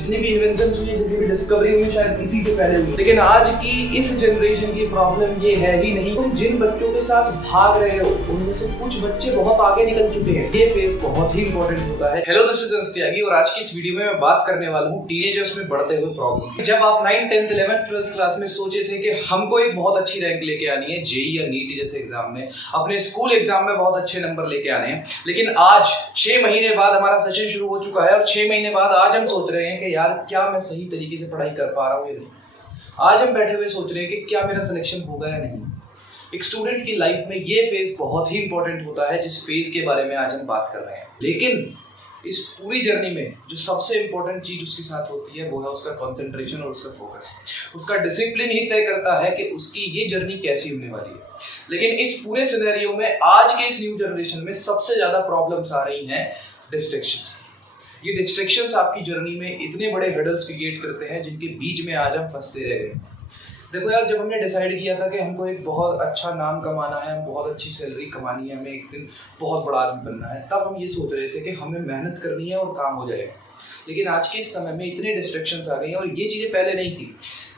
जितनी भी इन्वेंशन हुई, जितनी भी डिस्कवरी हुई, शायद इसी से पहले हुई। लेकिन आज की इस जनरेशन की प्रॉब्लम ये है ही नहीं। तुम जिन बच्चों के साथ भाग रहे हो उनमें से कुछ बच्चे बहुत आगे निकल चुके हैं। ये फेज बहुत ही इंपॉर्टेंट होता है। हेलो, दिस इज अंश त्यागी और आज की इस वीडियो में मैं बात करने वाला हूँ टीनेजर्स में बढ़ते हुए प्रॉब्लम। जब आप 9th, 10th, 11th, 12th class में सोचे थे कि हमको एक बहुत अच्छी रैंक लेके आनी है जेईई या नीट जैसे एग्जाम में, अपने स्कूल एग्जाम में बहुत अच्छे नंबर लेके आने हैं, लेकिन आज 6 महीने बाद हमारा सेशन शुरू हो चुका है और 6 महीने बाद आज हम सोच रहे हैं कि यार क्या मैं सही तरीके से पढ़ाई कर पा रहा हूँ या नहीं। आज हम बैठे हुए सोच रहे हैं कि क्या मेरा सिलेक्शन होगा या नहीं। एक स्टूडेंट की लाइफ में ये फेज बहुत ही इंपॉर्टेंट होता है, जिस फेज के बारे में आज हम बात कर रहे हैं। लेकिन इस पूरी जर्नी में जो सबसे इंपॉर्टेंट चीज उसके साथ होती है वो है उसका कंसंट्रेशन और उसका फोकस। उसका डिसिप्लिन ही तय करता है कि उसकी ये जर्नी कैसी होने वाली है। लेकिन इस पूरे सिनेरियो में आज के इस न्यू जनरेशन में सबसे ज्यादा प्रॉब्लम्स आ रही हैं डिस्ट्रैक्शंस। ये डिस्ट्रैक्शंस आपकी जर्नी में इतने बड़े हर्डल्स क्रिएट करते हैं जिनके बीच में आज हम फंसते रह गए। देखो यार, जब हमने डिसाइड किया था कि हमको एक बहुत अच्छा नाम कमाना है, हम बहुत अच्छी सैलरी कमानी है, हमें एक दिन बहुत बड़ा आदमी बनना है, तब हम ये सोच रहे थे कि हमें मेहनत करनी है और काम हो जाएगा। लेकिन आज के इस समय में इतने डिस्ट्रैक्शंस आ गई हैं और ये चीज़ें पहले नहीं थी।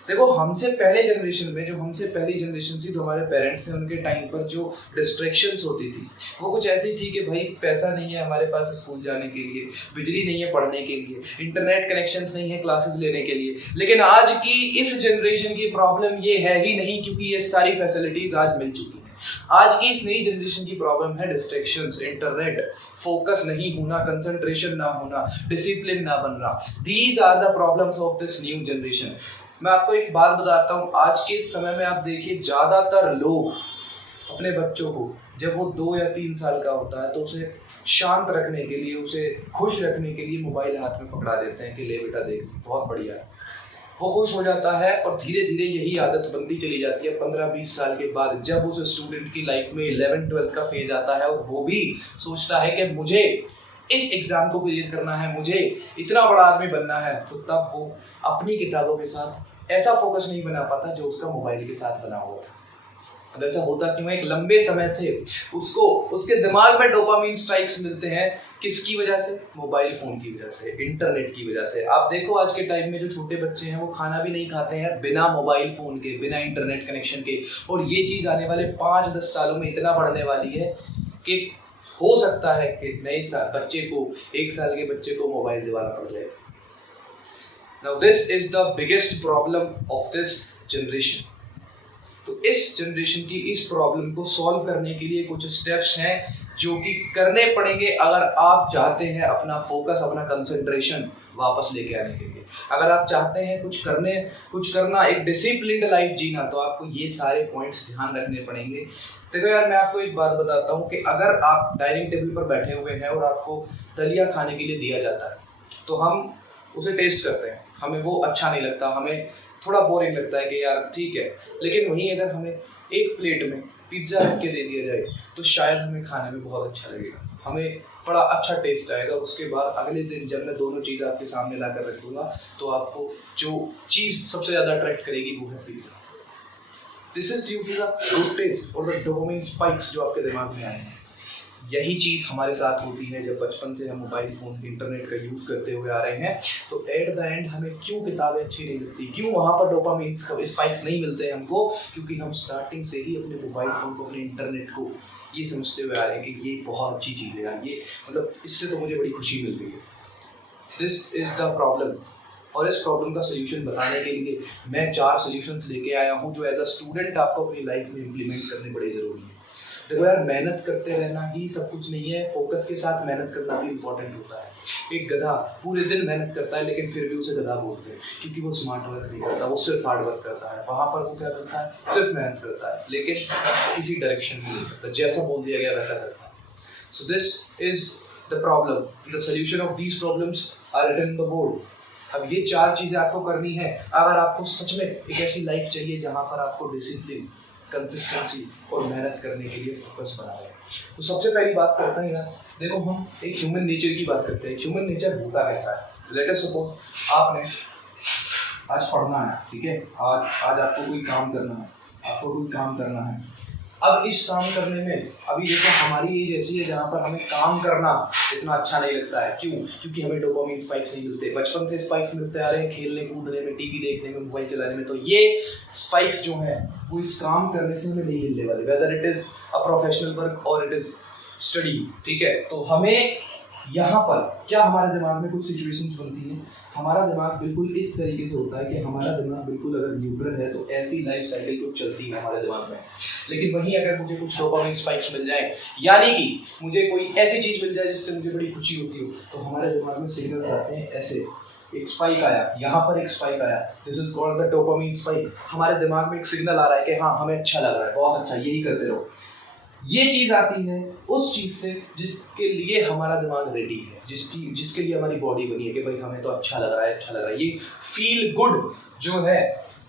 देखो, हमसे पहले जनरेशन में, जो हमसे पहली जनरेशन थी, जो हमारे पेरेंट्स थे, उनके टाइम पर जो डिस्ट्रैक्शंस होती थी वो कुछ ऐसी थी कि भाई पैसा नहीं है हमारे पास स्कूल जाने के लिए, बिजली नहीं है पढ़ने के लिए, इंटरनेट कनेक्शंस नहीं है क्लासेस लेने के लिए। लेकिन आज की इस जनरेशन की प्रॉब्लम ये है ही नहीं, क्योंकि ये सारी फैसिलिटीज आज मिल चुकी हैं। आज की इस नई जनरेशन की प्रॉब्लम है डिस्ट्रैक्शंस, इंटरनेट, फोकस नहीं होना, कंसंट्रेशन ना होना, डिसिप्लिन ना बनना। These are the problems of this new generation. मैं आपको एक बात बताता हूँ, आज के समय में आप देखिए ज्यादातर लोग अपने बच्चों को जब वो 2 या 3 साल का होता है तो उसे शांत रखने के लिए, उसे खुश रखने के लिए मोबाइल हाथ में पकड़ा देते हैं कि ले बेटा देख, बहुत बढ़िया है। वो खुश हो जाता है और धीरे धीरे यही आदत बनती चली जाती है। 15-20 साल के बाद जब उस स्टूडेंट की लाइफ में 11th, 12th का फेज आता है और वो भी सोचता है कि मुझे इस एग्जाम को क्लियर करना है, मुझे इतना बड़ा आदमी बनना है, तो तब वो अपनी किताबों के साथ ऐसा फोकस नहीं बना पाता जो उसका मोबाइल के साथ बना हुआ था। अब ऐसा होता क्यों है? एक लंबे समय से उसको उसके दिमाग में डोपामिन स्ट्राइक्स मिलते हैं। किसकी वजह से? मोबाइल फोन की वजह से, इंटरनेट की वजह से। आप देखो आज के टाइम में जो छोटे बच्चे हैं वो खाना भी नहीं खाते हैं बिना मोबाइल फोन के, बिना इंटरनेट कनेक्शन के। और ये चीज आने वाले 5-10 सालों में इतना बढ़ने वाली है कि हो सकता है कि नए साल बच्चे को, 1 साल के बच्चे को मोबाइल दिलाना पड़ जाए। Now this is the biggest problem of this generation. तो इस जनरेशन की इस प्रॉब्लम को सॉल्व करने के लिए कुछ स्टेप्स हैं जो कि करने पड़ेंगे अगर आप चाहते हैं अपना फोकस, अपना कंसंट्रेशन वापस लेके आने के लिए। अगर आप चाहते हैं कुछ करना, एक डिसिप्लिन्ड लाइफ जीना, तो आपको ये सारे पॉइंट्स ध्यान रखने पड़ेंगे। देखो यार, मैं आपको एक बात बताता हूँ कि अगर आप डाइनिंग टेबल पर बैठे हुए हैं और आपको दलिया खाने के लिए दिया जाता है तो हम उसे टेस्ट करते हैं, हमें वो अच्छा नहीं लगता, हमें थोड़ा बोरिंग लगता है कि यार ठीक है। लेकिन वहीं अगर हमें एक प्लेट में पिज्ज़ा रख के दे दिया जाए तो शायद हमें खाने में बहुत अच्छा लगेगा, हमें बड़ा अच्छा टेस्ट आएगा। उसके बाद अगले दिन जब मैं दोनों चीज़ आपके सामने ला कर रख दूंगा तो आपको जो चीज़ सबसे ज़्यादा अट्रैक्ट करेगी वो है pizza. This is due to the good taste और द डोपामिन स्पाइक्स जो आपके दिमाग में आए हैं। यही चीज़ हमारे साथ होती है जब बचपन से हम मोबाइल फ़ोन, इंटरनेट का यूज़ करते हुए आ रहे हैं। तो एट द एंड हमें क्यों किताबें अच्छी नहीं लगती, क्यों वहाँ पर डोपामिन स्पाइक्स नहीं मिलते हैं हमको? क्योंकि हम स्टार्टिंग से ही अपने मोबाइल फ़ोन को, अपने इंटरनेट को ये समझते हुए आ रहे हैं कि ये बहुत अच्छी चीज़ है यार, ये मतलब इससे तो मुझे बड़ी खुशी मिल रही है। This is the problem. और इस प्रॉब्लम का सोल्यूशन बताने के लिए मैं 4 सोल्यूशंस लेके आया हूँ जो एज अ स्टूडेंट आपको अपनी लाइफ में इम्प्लीमेंट करने बड़े ज़रूरी हैं। देखो यार, मेहनत करते रहना ही सब कुछ नहीं है, फोकस के साथ मेहनत करना भी इम्पोर्टेंट होता है। एक गधा पूरे दिन मेहनत करता है लेकिन फिर भी उसे गधा बोलते हैं, क्योंकि वो स्मार्ट वर्क नहीं करता, वो सिर्फ हार्ड वर्क करता है। वहाँ पर वो क्या करता है? सिर्फ मेहनत करता है लेकिन किसी डायरेक्शन में नहीं करता, जैसा बोल दिया गया वैसा करता है। So this is the problem. The solution of these problems are written in the board. अब ये 4 चीज़ें आपको करनी है अगर आपको सच में एक ऐसी लाइफ चाहिए जहाँ पर आपको डिसिप्लिन, कंसिस्टेंसी और मेहनत करने के लिए फोकस बना है। तो सबसे पहली बात करते हैं यार, देखो हम एक ह्यूमन नेचर की बात करते हैं। ह्यूमन नेचर होता कैसा है? लेट अस सपोज आपने आज पढ़ना है, ठीक है, आज आपको कोई काम करना है, अब इस काम करने में अभी देखो हमारी एज ऐसी है जहाँ पर हमें काम करना इतना अच्छा नहीं लगता है। क्यों? क्योंकि हमें डोपामिन स्पाइक्स नहीं मिलते, बचपन से स्पाइक्स मिलते आ रहे हैं खेलने कूदने में, टीवी देखने में, मोबाइल चलाने में। तो ये स्पाइक्स जो है वो इस काम करने से हमें नहीं मिलने वाले, whether it is a professional work और इट इज स्टडी। ठीक है, तो हमें यहाँ पर क्या हमारे दिमाग में कुछ सिचुएशंस बनती हैं, हमारा दिमाग बिल्कुल इस तरीके से होता है कि हमारा दिमाग बिल्कुल अगर न्यूट्रल है तो ऐसी लाइफ साइकिल कुछ चलती है हमारे दिमाग में। लेकिन वहीं अगर मुझे कुछ डोपामिन स्पाइक्स मिल जाए, यानी कि मुझे कोई ऐसी चीज़ मिल जाए जिससे मुझे बड़ी खुशी होती हो, तो हमारे दिमाग में सिग्नल्स आते हैं ऐसे, एक स्पाइक आया, यहाँ पर एक स्पाइक आया, this is called the dopamine spike. हमारे दिमाग में एक सिग्नल आ रहा है कि हाँ हमें अच्छा लग रहा है, बहुत अच्छा, यही करते रहो। ये चीज़ आती है उस चीज़ से जिसके लिए हमारा दिमाग रेडी है, जिसके लिए हमारी बॉडी बनी है कि भाई हमें तो अच्छा लग रहा है, अच्छा लग रहा है। ये फील गुड जो है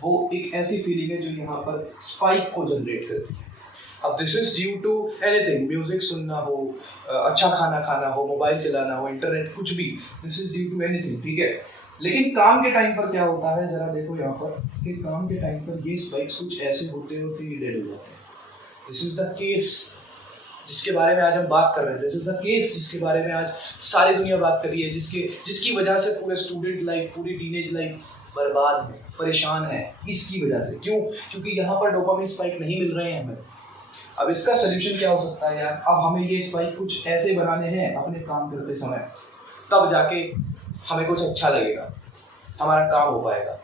वो एक ऐसी फीलिंग है जो यहाँ पर स्पाइक को जनरेट करती है। अब this is due to anything, music सुनना हो, अच्छा खाना खाना हो, मोबाइल चलाना हो, इंटरनेट, कुछ भी, this is due to anything. ठीक है, लेकिन काम के टाइम पर क्या होता है, जरा देखो यहाँ पर कि काम के टाइम पर ये स्पाइक्स कुछ ऐसे होते हैं और फिर डेड हो जाते हैं। दिस इज द केस जिसके बारे में आज हम बात कर रहे हैं, दिस इज द केस जिसके बारे में आज सारी दुनिया बात कर रही है, जिसकी वजह से पूरे स्टूडेंट लाइफ, पूरी टीनेज लाइफ बर्बाद है, परेशान है, इसकी वजह से। क्यों? क्योंकि यहाँ पर डोपामिन स्पाइक नहीं मिल रहे हैं हमें। अब इसका सोल्यूशन क्या हो सकता है यार? अब हमें ये स्पाइक कुछ ऐसे बनाने हैं अपने काम करते समय, तब जाके हमें कुछ अच्छा लगेगा, हमारा काम हो पाएगा।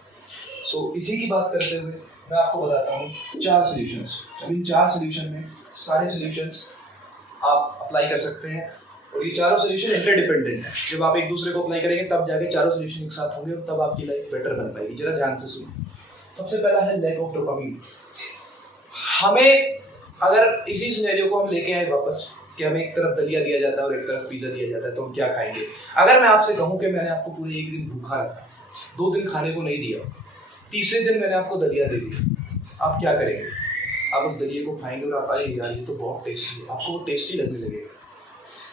सो इसी की बात करते हुए मैं आपको बताता हूँ 4 सॉल्यूशंस। अब इन 4 सॉल्यूशन में सारे सॉल्यूशंस आप अप्लाई कर सकते हैं और ये चारों सॉल्यूशन इंटरडिपेंडेंट है। जब आप एक दूसरे को अप्लाई करेंगे तब जाके चारों सॉल्यूशन एक साथ होंगे और तब आपकी लाइफ बेटर बन पाएगी। जरा ध्यान से सुनिए। सबसे पहला है लैक ऑफ डोपामिन। हमें अगर इसी सिनेरियो को हम लेके आए वापस कि हमें एक तरफ दलिया दिया जाता है और एक तरफ पिज़्ज़ा दिया जाता है, तो हम क्या खाएंगे? अगर मैं आपसे कहूँ कि मैंने आपको पूरे एक दिन भूखा रखा, 2 दिन खाने को नहीं दिया, तीसरे दिन मैंने आपको दलिया दे दिया, आप क्या करेंगे? आप उस दलिए को खाएंगे और आप, अरे यार ये तो बहुत टेस्टी है, आपको वो टेस्टी लगने लगेगा।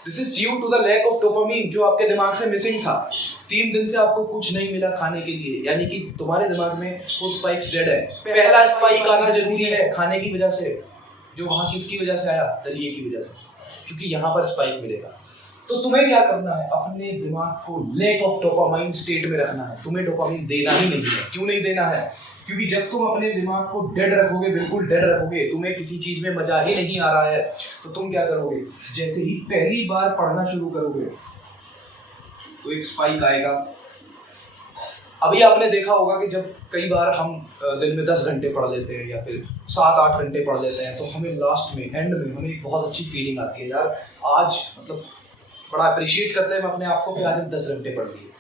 This is due to the lack of dopamine जो आपके दिमाग से मिसिंग था। 3 दिन से आपको कुछ नहीं मिला खाने के लिए, यानी कि तुम्हारे दिमाग में वो स्पाइक्स डेड है। पहला स्पाइक आना जरूरी है खाने की वजह से, जो वहाँ किसकी वजह से आया? दलिए की वजह से, क्योंकि यहाँ पर स्पाइक मिलेगा। तो तुम्हें क्या करना है? अपने दिमाग को लैक ऑफ डोपामाइन स्टेट में रखना है। तुम्हें डोपामाइन देना ही नहीं है। क्यों नहीं देना है? क्योंकि जब तुम अपने दिमाग को डेड रखोगे, बिल्कुल डेड रखोगे, तुम्हें किसी चीज में मजा ही नहीं आ रहा है, तो तुम क्या करोगे? जैसे ही पहली बार पढ़ना शुरू करोगे तो एक स्पाइक आएगा। अभी आपने देखा होगा कि जब कई बार हम दिन में 10 घंटे पढ़ लेते हैं या फिर 7-8 घंटे पढ़ लेते हैं, तो हमें लास्ट में, एंड में हमें एक बहुत अच्छी फीलिंग आती है, यार आज मतलब बड़ा अप्रिशिएट करते हैं हम अपने आप को कि आज हम 10 घंटे पढ़ लिए।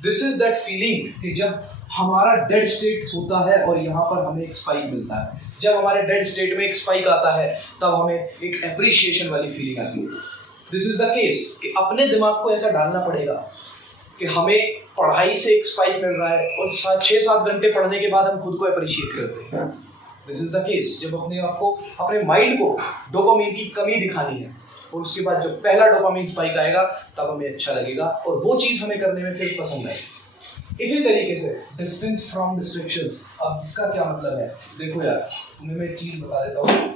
दिस इज दैट फीलिंग कि जब हमारा डेड स्टेट होता है और यहाँ पर हमें एक स्पाइक मिलता है। जब हमारे डेड स्टेट में एक स्पाइक आता है तब हमें एक एप्रिशिएशन वाली फीलिंग आती है। दिस इज द केस कि अपने दिमाग को ऐसा डालना पड़ेगा कि हमें पढ़ाई से एक स्पाइक मिल रहा है और 6-7 घंटे पढ़ने के बाद हम खुद को अप्रिशिएट करते हैं। दिस इज द केस जब अपने आप को, अपने माइंड को डोपामिन की कमी दिखानी है, और उसके बाद जब पहला डोपामिन स्पाइक आएगा तब हमें अच्छा लगेगा और वो चीज़ हमें करने में फिर पसंद आएगी। इसी तरीके से डिस्टेंस फ्रॉम डिस्ट्रैक्शंस। अब इसका क्या मतलब है? देखो यार, तुम्हें मैं एक चीज़ बता देता हूँ।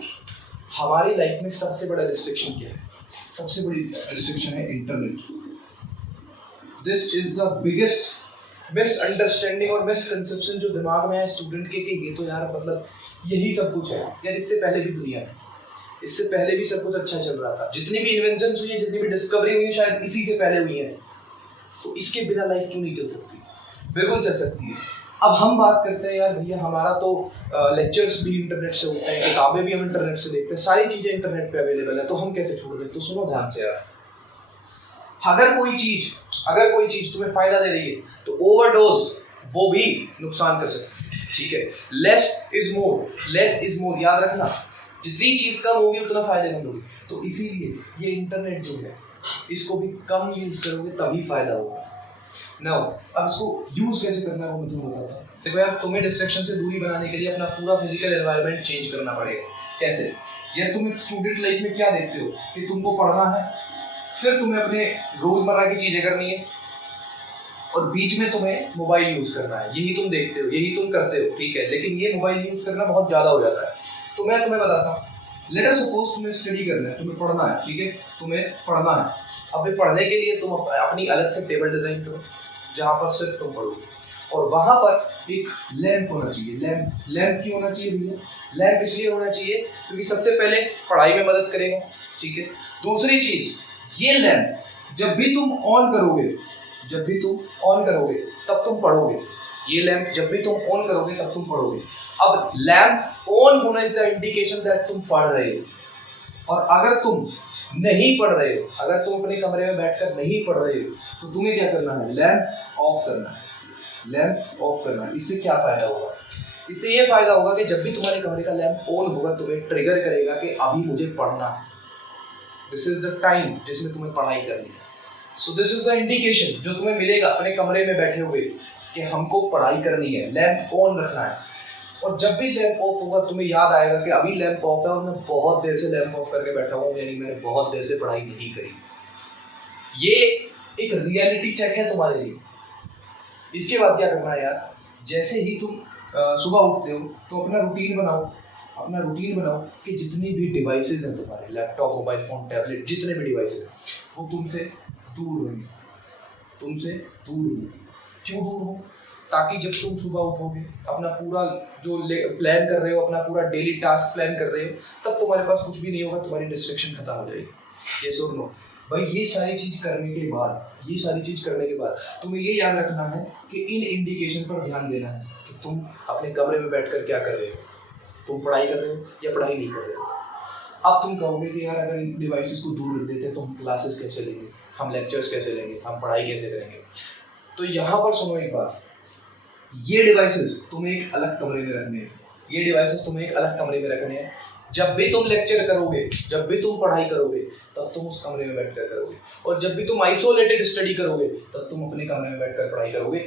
हमारी लाइफ में सबसे बड़ा डिस्ट्रैक्शन क्या है? सबसे बड़ी डिस्ट्रैक्शन है internet. This is the biggest misunderstanding और मिसकंसेप्शन जो दिमाग में है स्टूडेंट के कि ये तो यार मतलब यही सब कुछ है। यार इससे पहले भी दुनिया है, इससे पहले भी सब कुछ अच्छा चल रहा था। जितनी भी इन्वेंशंस हुई है, जितनी भी डिस्कवरी हुई है, शायद इसी से पहले हुई है। तो इसके बिना लाइफ क्यों नहीं चल सकती? बिल्कुल चल सकती है। अब हम बात करते हैं यार भैया, हमारा तो लेक्चर्स भी इंटरनेट से होते हैं, किताबें भी हम इंटरनेट से देखते हैं, सारी चीज़ें इंटरनेट पे अवेलेबल है, तो हम कैसे छोड़ दें? तो सुनो ध्यान से यार, अगर कोई चीज़ तुम्हें फायदा दे रही है तो ओवरडोज वो भी नुकसान कर सकती है। ठीक है, लेस इज मोर, याद रखना। जितनी चीज़ कम होगी उतना फायदेमंद होगी। तो इसीलिए ये इंटरनेट जो है इसको भी कम यूज़ करोगे तभी फायदा होगा। नाउ अब इसको यूज़ कैसे करना है वो मैं तुम्हें बताता हूँ। देखो यार, तुम्हें डिस्ट्रैक्शन से दूरी बनाने के लिए अपना पूरा फिजिकल एनवायरनमेंट चेंज करना पड़ेगा। कैसे? यार तुम एक स्टूडेंट लाइफ में क्या देखते हो कि तुमको पढ़ना है, फिर तुम्हें अपने रोज़मर्रा की चीज़ें करनी है और बीच में तुम्हें मोबाइल यूज़ करना है। यही तुम देखते हो, यही तुम करते हो, ठीक है। लेकिन ये मोबाइल यूज़ करना बहुत ज़्यादा हो जाता है। तो मैं तुम्हें बताता हूँ, लेट अस सपोज तुम्हें स्टडी करना है, तुम्हें पढ़ना है, ठीक है, तुम्हें पढ़ना है। अब पढ़ने के लिए तुम अपनी अलग से टेबल डिजाइन करो जहाँ पर सिर्फ तुम पढ़ो, और वहां पर एक लैंप होना चाहिए। लैंप क्यों होना चाहिए भैया? लैंप इसलिए होना चाहिए क्योंकि सबसे पहले पढ़ाई में मदद करेगा, ठीक है। दूसरी चीज, ये लैंप जब भी तुम ऑन करोगे तब तुम पढ़ोगे। ये लैंप जब भी तुम ऑन करोगे तब तुम पढ़ोगे। अब लैंप ऑन होना इज द इंडिकेशन दैट तुम पढ़ रहे हो। और अगर तुम नहीं पढ़ रहे हो, अगर तुम अपने कमरे में बैठकर नहीं पढ़ रहे हो, तो तुम्हें क्या करना है? लैंप ऑफ करना है। लैंप ऑफ करना है। इससे क्या फायदा होगा? इससे ये फायदा होगा कि जब भी तुम्हारे कमरे का लैंप ऑन होगा, तुम्हें ट्रिगर करेगा कि अभी मुझे पढ़ना है। दिस इज द टाइम जिसमें तुम्हें पढ़ाई करनी है। So this is the indication जो तुम्हें मिलेगा अपने कमरे में बैठे हुए कि हमको पढ़ाई करनी है, लैंप ऑन रखना है। और जब भी लैंप ऑफ होगा तुम्हें याद आएगा कि अभी लैंप ऑफ है और मैं बहुत देर से लैंप ऑफ करके बैठा हूँ, यानी मैंने बहुत देर से पढ़ाई नहीं करी। ये एक रियलिटी चेक है तुम्हारे लिए। इसके बाद क्या करना है यार? जैसे ही तुम सुबह उठते हो तो अपना रूटीन बनाओ कि जितनी भी डिवाइसेज हैं तुम्हारे, लैपटॉप, मोबाइल फोन, टैबलेट, जितने भी डिवाइसेज हैं वो तुमसे दूर रहेंगे। क्यों दूर हो? ताकि जब तुम सुबह उठोगे, अपना पूरा जो प्लान कर रहे हो, अपना पूरा डेली टास्क प्लान कर रहे हो, तब तुम्हारे पास कुछ भी नहीं होगा, तुम्हारी डिस्ट्रैक्शन खत्म हो जाएगी। ये सुन लो भाई, ये सारी चीज करने के बाद तुम्हें ये याद रखना है कि इन इंडिकेशन पर ध्यान देना है कि तुम अपने कमरे में बैठकर क्या कर रहे हो। तुम पढ़ाई कर रहे हो या पढ़ाई नहीं कर रहे हो। अब तुम कहोगे कि यार अगर इन डिवाइसेस को दूर रख देते तो हम क्लासेस कैसे लेंगे, हम लेक्चर्स कैसे लेंगे, हम पढ़ाई कैसे करेंगे। तो यहाँ पर सुनो एक बात, ये डिवाइसेस तुम्हें एक अलग कमरे में रखने हैं। जब भी तुम लेक्चर करोगे, जब भी तुम पढ़ाई करोगे, तब तुम उस कमरे में बैठकर करोगे। और जब भी तुम आइसोलेटेड स्टडी करोगे, तब तुम अपने कमरे में बैठकर पढ़ाई करोगे।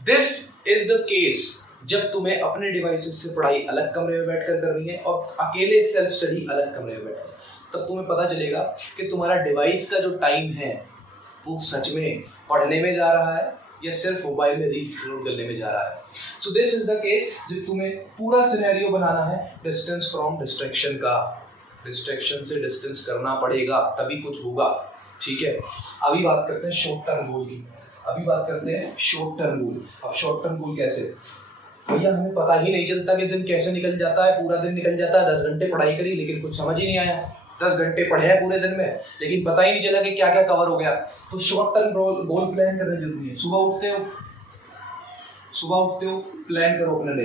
दिस इज द केस जब तुम्हें अपने डिवाइसेस से पढ़ाई अलग कमरे में बैठकर करनी है और अकेले सेल्फ स्टडी अलग कमरे में बैठकर, तब तुम्हें पता चलेगा कि तुम्हारा डिवाइस का जो टाइम है वो सच में पढ़ने में जा रहा है या सिर्फ मोबाइल में रील्स स्क्रॉल करने में जा रहा है। So this is the case जब तुम्हें पूरा सिनेरियो बनाना है डिस्टेंस फ्रॉम डिस्ट्रैक्शन का। डिस्ट्रैक्शन से डिस्टेंस करना पड़ेगा, तभी कुछ होगा, ठीक है। अभी बात करते हैं शॉर्ट टर्म गोल की। अब शॉर्ट टर्म गोल कैसे? भैया हमें पता ही नहीं चलता कि दिन कैसे निकल जाता है। पूरा दिन निकल जाता है, 10 घंटे पढ़ाई करी लेकिन कुछ समझ ही नहीं आया। 10 घंटे पढ़े हैं पूरे दिन में लेकिन पता ही नहीं चला कि क्या क्या कवर हो गया। तो शॉर्ट टर्म गोल प्लान करना जरूरी है। सुबह उठते हो प्लान करो अपना डे,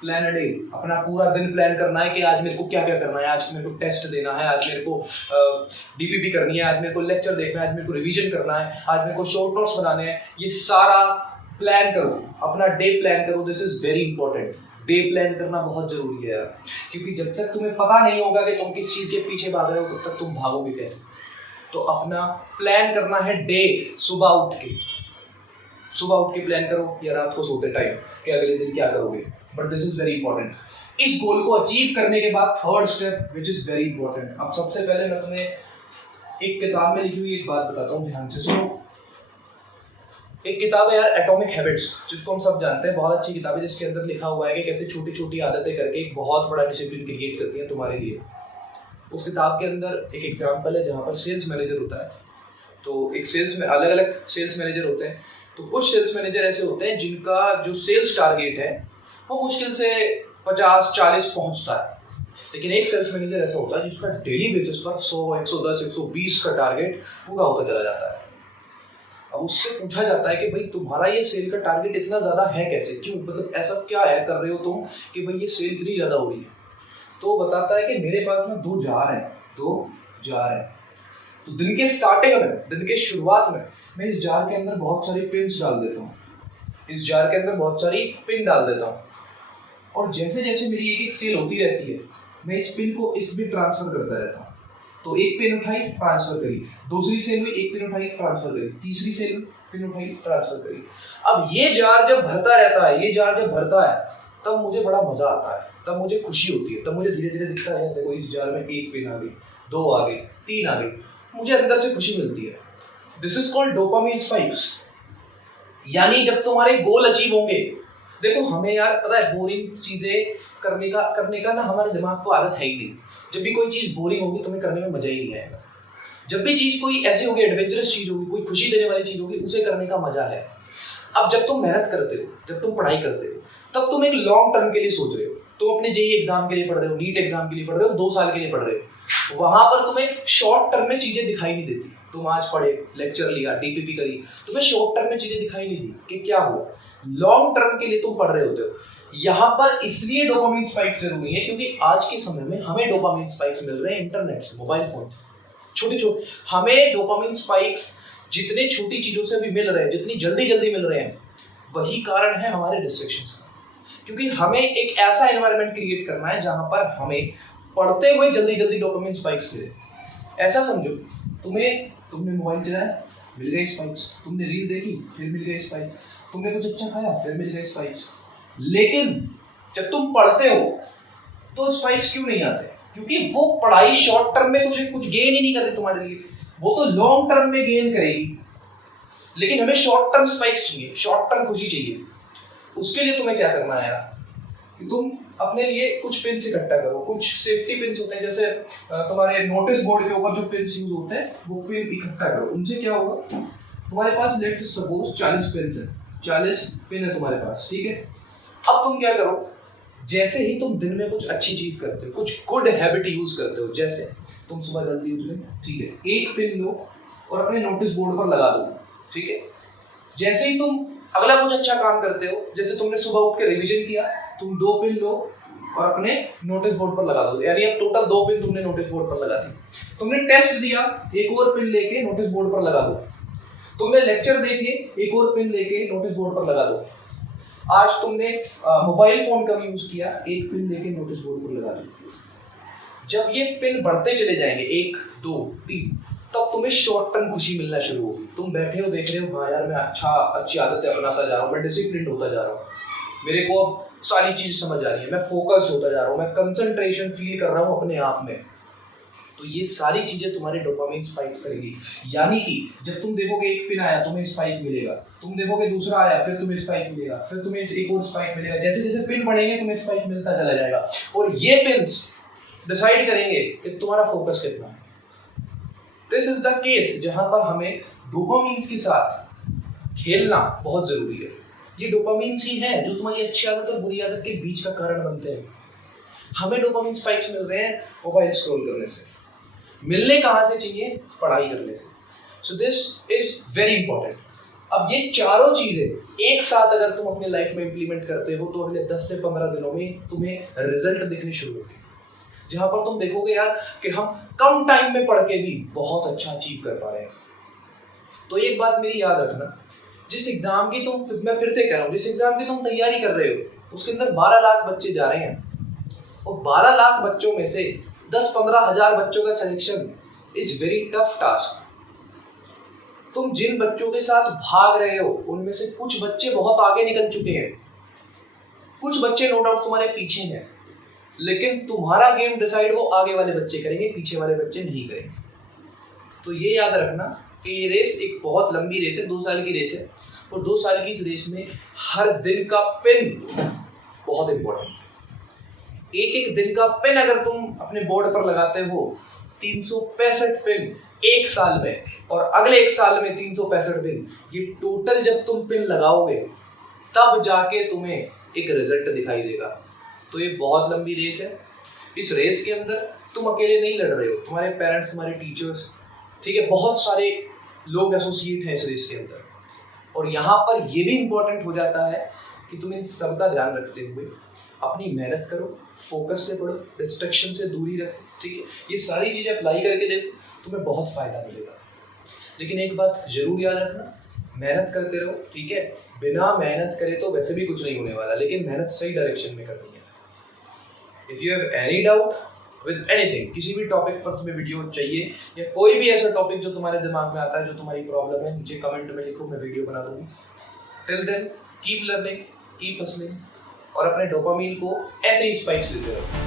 प्लान अ डे। अपना पूरा दिन प्लान करना है कि आज मेरे को क्या क्या करना है। आज मेरे को टेस्ट देना है, आज मेरे को डीपीपी करनी है, आज मेरे को लेक्चर देखना है, आज मेरे को रिवीजन करना है, आज मेरे को शॉर्ट नोट्स बनाने हैं। ये सारा प्लान करो, अपना डे प्लान करो। This is very important. Day plan करना बहुत जरूरी है यार, क्योंकि जब तक तुम्हें पता नहीं होगा कि तुम किस चीज के पीछे भाग रहे हो, तब तक तुम भागोगे कैसे। तो अपना प्लान करना है डे, सुबह उठ के प्लान करो या रात को सोते टाइम कि अगले दिन क्या करोगे। But this is very important. इस गोल को अचीव करने के बाद third step which is very important. अब सबसे पहले मैं तुम्हें एक किताब में लिखी हुई एक बात बताता हूँ, ध्यान से सुनो। एक किताब है यार, एटॉमिक हैबिट्स, जिसको हम सब जानते हैं, बहुत अच्छी किताब है, जिसके अंदर लिखा हुआ है कि कैसे छोटी छोटी आदतें करके एक बहुत बड़ा डिसिप्लिन क्रिएट करती है तुम्हारे लिए। उस किताब के अंदर एक एग्जाम्पल है जहाँ पर सेल्स मैनेजर होता है। तो एक सेल्स में अलग अलग सेल्स मैनेजर होते हैं। तो कुछ सेल्स मैनेजर ऐसे होते हैं जिनका जो सेल्स टारगेट है वो मुश्किल से 50-40 पहुंचता है, लेकिन एक सेल्स मैनेजर ऐसा होता है जिसका डेली बेसिस पर 100, 110, 120 का टारगेट पूरा होता चला जाता है। अब उससे पूछा जाता है कि भाई तुम्हारा ये सेल का टारगेट इतना ज्यादा है कैसे, क्यों, मतलब ऐसा क्या है कर रहे हो तुम कि भाई ये सेल इतनी ज्यादा हो रही है। तो बताता है कि मेरे पास में 2 जार हैं। तो दिन के स्टार्टिंग में, दिन के शुरुआत में मैं इस जार के अंदर बहुत सारी पिन्स डाल देता हूँ, और जैसे जैसे मेरी एक एक सेल होती रहती है मैं इस पिन को इस भी ट्रांसफर करता रहता हूँ। तो एक पिन उठाई, ट्रांसफर करी, दूसरी सेल में एक पिन उठाई, ट्रांसफर करी, तीसरी सेल में पिन उठाई, ट्रांसफर करी। अब ये जार जब भरता रहता है, तब मुझे बड़ा मजा आता है, तब मुझे खुशी होती है, तब मुझे धीरे धीरे दिखता है देखो इस जार में एक पिन आ गई, 2 आ गई, 3 आ गई, मुझे अंदर से खुशी मिलती है। This is called dopamine spikes. यानी जब तुम्हारे गोल अचीव होंगे देखो हमें यार पता है बोरिंग चीजें करने का ना हमारे दिमाग को आदत है ही नहीं। जब भी कोई चीज बोरिंग होगी तुम्हें करने में मजा ही नहीं आएगा। जब भी चीज कोई ऐसी होगी, एडवेंचरस चीज होगी, कोई खुशी देने वाली चीज होगी, उसे करने का मजा है। अब जब तुम मेहनत करते हो, जब तुम पढ़ाई करते हो, तब तुम एक लॉन्ग टर्म के लिए सोच रहे हो। तुम अपने जेईई एग्जाम के लिए पढ़ रहे हो, नीट एग्जाम के लिए पढ़ रहे हो, 2 साल के लिए पढ़ रहे हो। वहां पर तुम्हें शॉर्ट टर्म में चीजें दिखाई नहीं देती। तुम आज पढ़े, लेक्चर लिया, डीपीपी करी, तुम्हें शॉर्ट टर्म में चीजें दिखाई नहीं दी कि क्या हुआ। लॉन्ग टर्म के लिए तुम पढ़ रहे होते हो। यहाँ पर इसलिए डोपामिन स्पाइक्स जरूरी है क्योंकि आज के समय में हमें डोपामिन स्पाइक्स मिल रहे हैं इंटरनेट से, मोबाइल फोन, छोटे छोटे। हमें डोपामिन स्पाइक्स जितने छोटी चीजों से भी मिल रहे हैं, जितनी जल्दी जल्दी मिल रहे हैं, वही कारण है हमारे डिस्ट्रैक्शंस का। क्योंकि हमें एक ऐसा एनवायरनमेंट क्रिएट करना है जहां पर हमें पढ़ते हुए जल्दी जल्दी डोपामिन स्पाइक्स मिले। ऐसा समझो, तुमने मोबाइल चलाया, मिल गए स्पाइक्स। तुमने रील देखी, फिर मिल गए स्पाइक्स। तुमने कुछ अच्छा खाया, फिर मिल गए स्पाइक्स। लेकिन जब तुम पढ़ते हो तो स्पाइक्स क्यों नहीं आते? क्योंकि वो पढ़ाई शॉर्ट टर्म में कुछ गेन ही नहीं कर रही तुम्हारे लिए, वो तो लॉन्ग टर्म में गेन करेगी। लेकिन हमें शॉर्ट टर्म स्पाइक्स चाहिए, शॉर्ट टर्म खुशी चाहिए। उसके लिए तुम्हें क्या करना है यार कि तुम अपने लिए कुछ पिन्स इकट्ठा करो। कुछ सेफ्टी पिन्स होते हैं, जैसे तुम्हारे नोटिस बोर्ड के ऊपर जो पिन्स यूज होते हैं, वो पिन इकट्ठा करो। उनसे क्या होगा, तुम्हारे पास लेट सपोज 40 पिन्स है, 40 पिन है तुम्हारे पास, ठीक है। अब तुम क्या करो, जैसे ही तुम दिन में कुछ अच्छी चीज करते हो, कुछ गुड हैबिट यूज करते हो, जैसे तुम सुबह जल्दी उठ गए, ठीक है, एक पिन लो और अपने नोटिस बोर्ड पर लगा दो, ठीक है। जैसे ही तुम अगला कुछ अच्छा काम करते हो, जैसे तुमने सुबह उठ के रिवीजन किया, तुम 2 पिन लो और अपने नोटिस बोर्ड पर लगा दो। यानी अब टोटल 2 पिन तुमने नोटिस बोर्ड पर लगा दी। तुमने टेस्ट दिया, एक और पिन लेके नोटिस बोर्ड पर लगा दो। तुमने लेक्चर देखे, एक और पिन लेके नोटिस बोर्ड पर लगा दो। आज तुमने मोबाइल फोन कम यूज किया, एक पिन लेके नोटिस बोर्ड पर लगा दो। जब ये पिन बढ़ते चले जाएंगे, 1 2 3, तब तुम्हें शॉर्ट टर्म खुशी मिलना शुरू होगी। तुम बैठे हो, देख रहे हो, हाँ यार मैं अच्छी आदतें अपनाता जा रहा हूँ, मैं डिसिप्लिन होता जा रहा हूँ, मेरे को अब सारी चीज समझ आ रही है, मैं फोकस होता जा रहा हूँ, मैं कंसंट्रेशन फील कर रहा हूँ अपने आप में। तो ये सारी चीजें तुम्हारे डोपामिन स्पाइक करेगी। यानी कि जब तुम देखोगे एक पिन आया, तुम्हें स्पाइक मिलेगा, तुम देखोगे दूसरा आया, फिर तुम्हें स्पाइक मिलेगा, फिर तुम्हें एक और स्पाइक मिलेगा। जैसे जैसे पिन बढ़ेंगे तुम्हें स्पाइक मिलता चला जाएगा। और ये पिन्स डिसाइड करेंगे कि तुम्हारा फोकस कितना है। दिस इज द केस जहां पर हमें डोपामिन के साथ खेलना बहुत जरूरी है। ये डोपामिन ही है जो तुम्हारी अच्छी आदत और बुरी आदत के बीच का कारण बनते हैं। हमें डोपामिन स्पाइक्स मिल रहे हैं मोबाइल स्क्रॉल करने से, मिलने कहां से चाहिए? पढ़ाई करने से। सो दिस इज वेरी इंपॉर्टेंट। अब ये चारों चीजें एक साथ अगर तुम अपने लाइफ में इंप्लीमेंट करते हो तो अगले 10 से 15 दिनों में तुम्हें रिजल्ट दिखने शुरू होंगे, जहां पर तुम देखोगे यार कि हम कम टाइम में पढ़ के भी बहुत अच्छा अचीव कर पा रहे हैं। तो एक बात मेरी याद रखना, जिस एग्जाम की तुम, मैं फिर से कह रहा हूँ, जिस एग्जाम की तुम तैयारी कर रहे हो उसके अंदर 12 लाख बच्चे जा रहे हैं, और 12 लाख बच्चों में से 10-15 हजार बच्चों का selection is very tough task. तुम जिन बच्चों के साथ भाग रहे हो उनमें से कुछ बच्चे बहुत आगे निकल चुके हैं, कुछ बच्चे नो डाउट तुम्हारे पीछे हैं, लेकिन तुम्हारा गेम डिसाइड वो आगे वाले बच्चे करेंगे, पीछे वाले बच्चे नहीं करेंगे। तो ये याद रखना कि ये रेस एक बहुत लंबी रेस है, 2 साल की रेस है, और 2 साल की इस रेस में हर दिन का पिन बहुत इंपॉर्टेंट है। एक एक दिन का पिन अगर तुम अपने बोर्ड पर लगाते हो, 365 पिन एक साल में, और अगले 1 साल में 365 पिन, ये टोटल जब तुम पिन लगाओगे तब जाके तुम्हें एक रिजल्ट दिखाई देगा। तो ये बहुत लंबी रेस है। इस रेस के अंदर तुम अकेले नहीं लड़ रहे हो, तुम्हारे पेरेंट्स, तुम्हारे टीचर्स, ठीक है, बहुत सारे लोग एसोसिएट हैं इस रेस के अंदर। और यहाँ पर ये भी इम्पोर्टेंट हो जाता है कि तुम इन सब का ध्यान रखते हुए अपनी मेहनत करो, फोकस से पढ़ो, डिस्ट्रैक्शन से दूरी रखो, ठीक है। ये सारी चीज़ें अप्लाई करके देखो, तुम्हें बहुत फायदा मिलेगा। लेकिन एक बात जरूर याद रखना, मेहनत करते रहो, ठीक है। बिना मेहनत करे तो वैसे भी कुछ नहीं होने वाला, लेकिन मेहनत सही डायरेक्शन में करनी है। If you have any doubt with anything, किसी भी टॉपिक पर तुम्हें वीडियो चाहिए या कोई भी ऐसा टॉपिक जो तुम्हारे दिमाग में आता है, जो तुम्हारी प्रॉब्लम है, नीचे कमेंट में लिखो, मैं वीडियो बना दूंगी। Till then keep learning, keep hustling, और अपने डोपामिन को ऐसे ही स्पाइक्स देते रहो।